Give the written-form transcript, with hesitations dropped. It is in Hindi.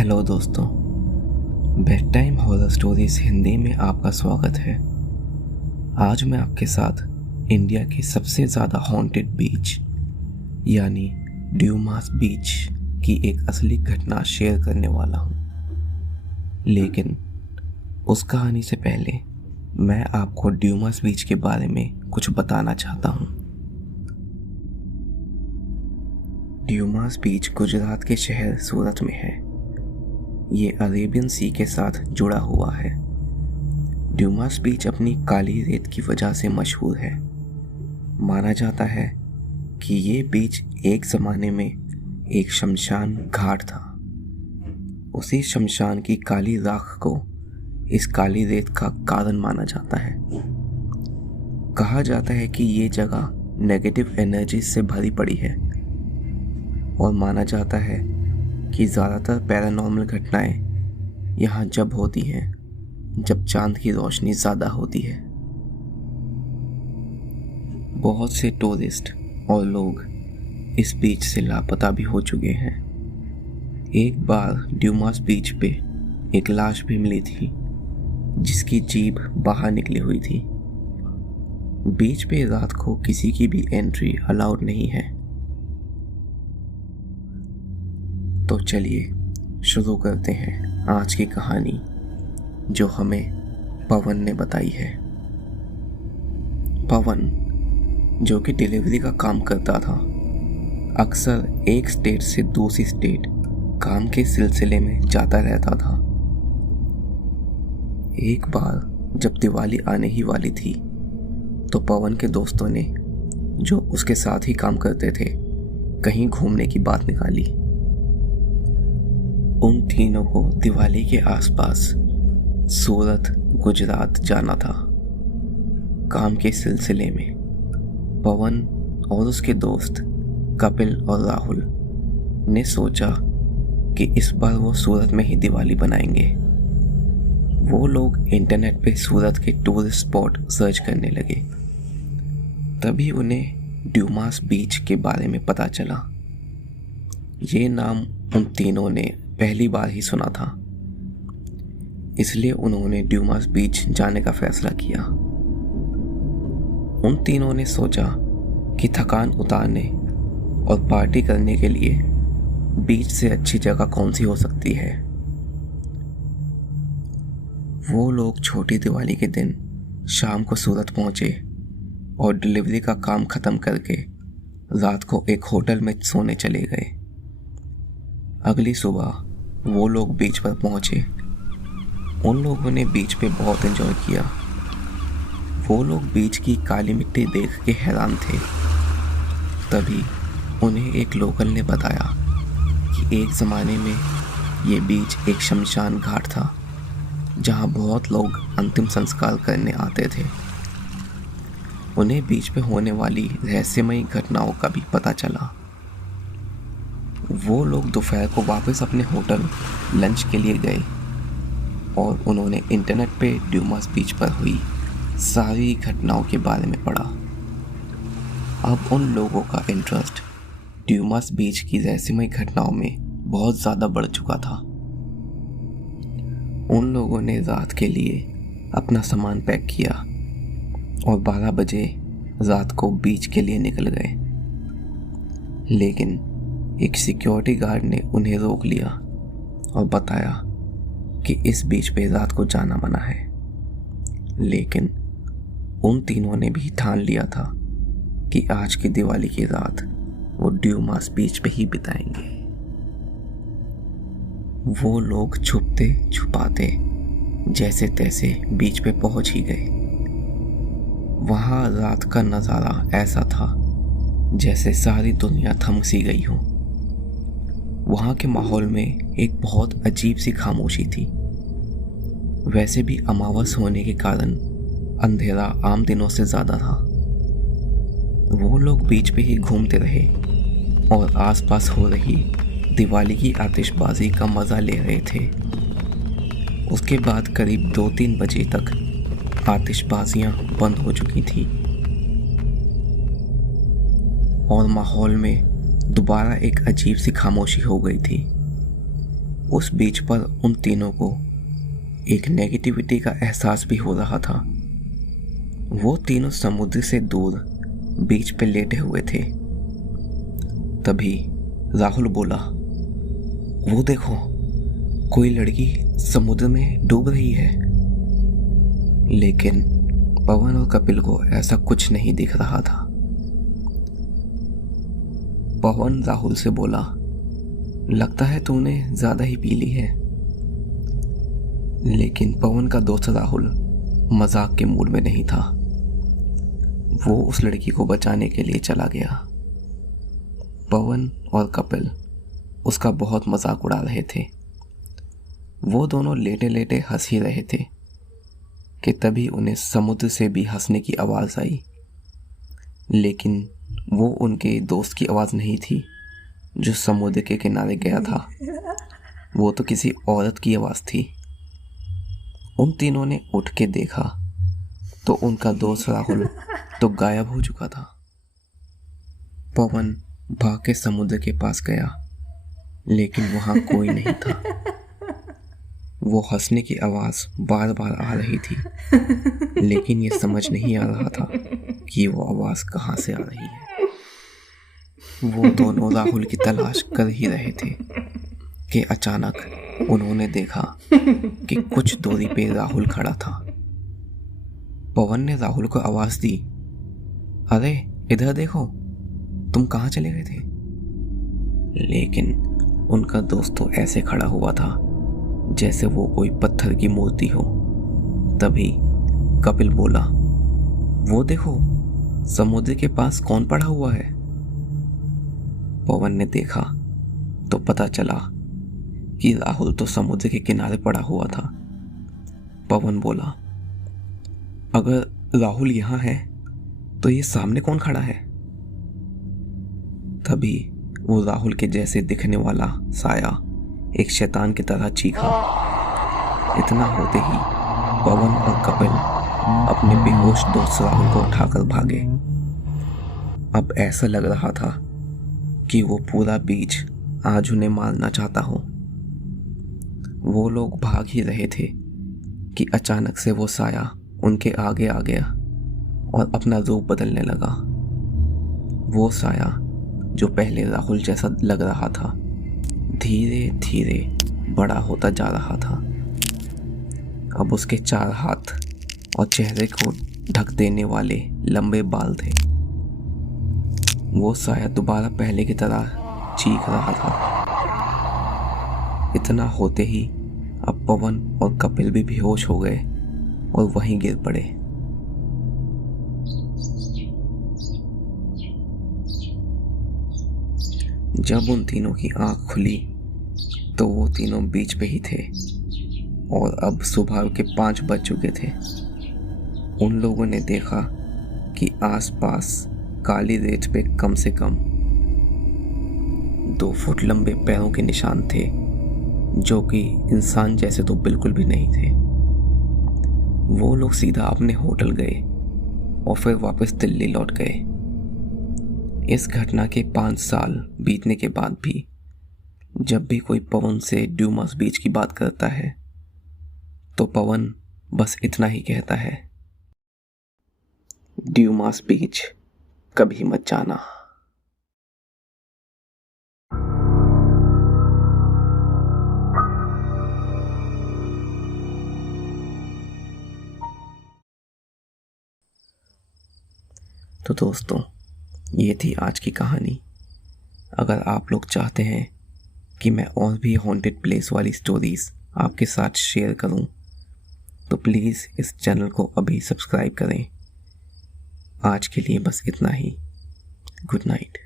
हेलो दोस्तों, bed time horror stories Hindi में आपका स्वागत है। आज मैं आपके साथ इंडिया की सबसे ज़्यादा हॉन्टेड बीच यानी ड्यूमास बीच की एक असली घटना शेयर करने वाला हूँ। लेकिन उस कहानी से पहले मैं आपको ड्यूमास बीच के बारे में कुछ बताना चाहता हूँ। ड्यूमास बीच गुजरात के शहर सूरत में है। ये अरेबियन सी के साथ जुड़ा हुआ है। ड्यूमास बीच अपनी काली रेत की वजह से मशहूर है। माना जाता है कि ये बीच एक ज़माने में एक शमशान घाट था। उसी शमशान की काली राख को इस काली रेत का कारण माना जाता है। कहा जाता है कि ये जगह नेगेटिव एनर्जी से भरी पड़ी है और माना जाता है कि ज़्यादातर पैरानॉर्मल घटनाएं यहाँ जब होती हैं जब चांद की रोशनी ज़्यादा होती है। बहुत से टूरिस्ट और लोग इस बीच से लापता भी हो चुके हैं। एक बार ड्यूमास बीच पे एक लाश भी मिली थी जिसकी जीभ बाहर निकली हुई थी। बीच पे रात को किसी की भी एंट्री अलाउड नहीं है। तो चलिए शुरू करते हैं आज की कहानी जो हमें पवन ने बताई है। पवन जो कि डिलीवरी का काम करता था, अक्सर एक स्टेट से दूसरी स्टेट काम के सिलसिले में जाता रहता था। एक बार जब दिवाली आने ही वाली थी तो पवन के दोस्तों ने, जो उसके साथ ही काम करते थे, कहीं घूमने की बात निकाली। उन तीनों को दिवाली के आसपास सूरत, गुजरात जाना था काम के सिलसिले में। पवन और उसके दोस्त कपिल और राहुल ने सोचा कि इस बार वो सूरत में ही दिवाली बनाएंगे। वो लोग इंटरनेट पे सूरत के टूरिस्ट स्पॉट सर्च करने लगे। तभी उन्हें ड्यूमास बीच के बारे में पता चला। ये नाम उन तीनों ने पहली बार ही सुना था, इसलिए उन्होंने ड्यूमास बीच जाने का फैसला किया। उन तीनों ने सोचा कि थकान उतारने और पार्टी करने के लिए बीच से अच्छी जगह कौन सी हो सकती है। वो लोग छोटी दिवाली के दिन शाम को सूरत पहुंचे और डिलीवरी का काम ख़त्म करके रात को एक होटल में सोने चले गए। अगली सुबह वो लोग बीच पर पहुंचे। उन लोगों ने बीच पे बहुत एंजॉय किया। वो लोग बीच की काली मिट्टी देख के हैरान थे। तभी उन्हें एक लोकल ने बताया कि एक ज़माने में ये बीच एक शमशान घाट था जहां बहुत लोग अंतिम संस्कार करने आते थे। उन्हें बीच पे होने वाली रहस्यमयी घटनाओं का भी पता चला। वो लोग दोपहर को वापस अपने होटल लंच के लिए गए और उन्होंने इंटरनेट पे ड्यूमास बीच पर हुई सारी घटनाओं के बारे में पढ़ा। अब उन लोगों का इंटरेस्ट ड्यूमास बीच की रहस्यमयी घटनाओं में बहुत ज़्यादा बढ़ चुका था। उन लोगों ने रात के लिए अपना सामान पैक किया और 12 बजे रात को बीच के लिए निकल गए। लेकिन एक सिक्योरिटी गार्ड ने उन्हें रोक लिया और बताया कि इस बीच पे रात को जाना मना है। लेकिन उन तीनों ने भी ठान लिया था कि आज की दिवाली की रात वो ड्यूमास बीच पे ही बिताएंगे। वो लोग छुपते छुपाते जैसे तैसे बीच पे पहुंच ही गए। वहां रात का नज़ारा ऐसा था जैसे सारी दुनिया थम सी गई हो। वहाँ के माहौल में एक बहुत अजीब सी खामोशी थी। वैसे भी अमावस होने के कारण अंधेरा आम दिनों से ज़्यादा था। वो लोग बीच पे ही घूमते रहे और आसपास हो रही दिवाली की आतिशबाजी का मज़ा ले रहे थे। उसके बाद करीब 2-3 बजे तक आतिशबाजियाँ बंद हो चुकी थी और माहौल में दोबारा एक अजीब सी खामोशी हो गई थी। उस बीच पर उन तीनों को एक नेगेटिविटी का एहसास भी हो रहा था। वो तीनों समुद्र से दूर बीच पे लेटे हुए थे। तभी राहुल बोला, वो देखो, कोई लड़की समुद्र में डूब रही है। लेकिन पवन और कपिल को ऐसा कुछ नहीं दिख रहा था। पवन राहुल से बोला, लगता है तूने ज्यादा ही पी ली है। लेकिन पवन का दोस्त राहुल मजाक के मूड में नहीं था। वो उस लड़की को बचाने के लिए चला गया। पवन और कपिल उसका बहुत मजाक उड़ा रहे थे। वो दोनों लेटे लेटे हंस ही रहे थे कि तभी उन्हें समुद्र से भी हंसने की आवाज़ आई। लेकिन वो उनके दोस्त की आवाज़ नहीं थी जो समुद्र के किनारे गया था। वो तो किसी औरत की आवाज़ थी। उन तीनों ने उठ के देखा तो उनका दोस्त राहुल तो गायब हो चुका था। पवन भाग के समुद्र के पास गया, लेकिन वहां कोई नहीं था। वो हंसने की आवाज़ बार बार आ रही थी, लेकिन ये समझ नहीं आ रहा था कि वो आवाज़ कहाँ से आ रही है। वो दोनों राहुल की तलाश कर ही रहे थे कि अचानक उन्होंने देखा कि कुछ दूरी पे राहुल खड़ा था। पवन ने राहुल को आवाज़ दी, अरे इधर देखो, तुम कहाँ चले गए थे? लेकिन उनका दोस्त तो ऐसे खड़ा हुआ था जैसे वो कोई पत्थर की मूर्ति हो। तभी कपिल बोला, वो देखो, समुद्र के पास कौन पड़ा हुआ है? पवन ने देखा तो पता चला कि राहुल तो समुद्र के किनारे पड़ा हुआ था। पवन बोला, अगर राहुल यहाँ है तो ये सामने कौन खड़ा है? तभी वो राहुल के जैसे दिखने वाला साया एक शैतान की तरह चीखा। इतना होते ही पवन और कपिल अपने बेहोश दोस्त राहुल को उठाकर भागे। अब ऐसा लग रहा था कि वो पूरा बीच आज उन्हें मारना चाहता हो। वो लोग भाग ही रहे थे कि अचानक से वो साया उनके आगे आ गया और अपना रूप बदलने लगा। वो साया जो पहले राहुल जैसा लग रहा था, धीरे धीरे बड़ा होता जा रहा था। अब उसके 4 हाथ और चेहरे को ढक देने वाले लंबे बाल थे। वो साया दोबारा पहले की तरह चीख रहा था। इतना होते ही अब पवन और कपिल भी बेहोश हो गए और वहीं गिर पड़े। जब उन तीनों की आंख खुली तो वो तीनों बीच पे ही थे और अब सुबह के 5 बज चुके थे। उन लोगों ने देखा कि आसपास काली रेत पे कम से कम 2 फुट लंबे पैरों के निशान थे, जो कि इंसान जैसे तो बिल्कुल भी नहीं थे। वो लोग सीधा अपने होटल गए और फिर वापस दिल्ली लौट गए। इस घटना के 5 साल बीतने के बाद भी जब भी कोई पवन से ड्यूमास बीच की बात करता है तो पवन बस इतना ही कहता है, ड्यूमास बीच कभी मत जाना। तो दोस्तों, ये थी आज की कहानी। अगर आप लोग चाहते हैं कि मैं और भी हॉन्टेड प्लेस वाली स्टोरीज आपके साथ शेयर करूं, तो प्लीज़ इस चैनल को अभी सब्सक्राइब करें। आज के लिए बस इतना ही। Good night.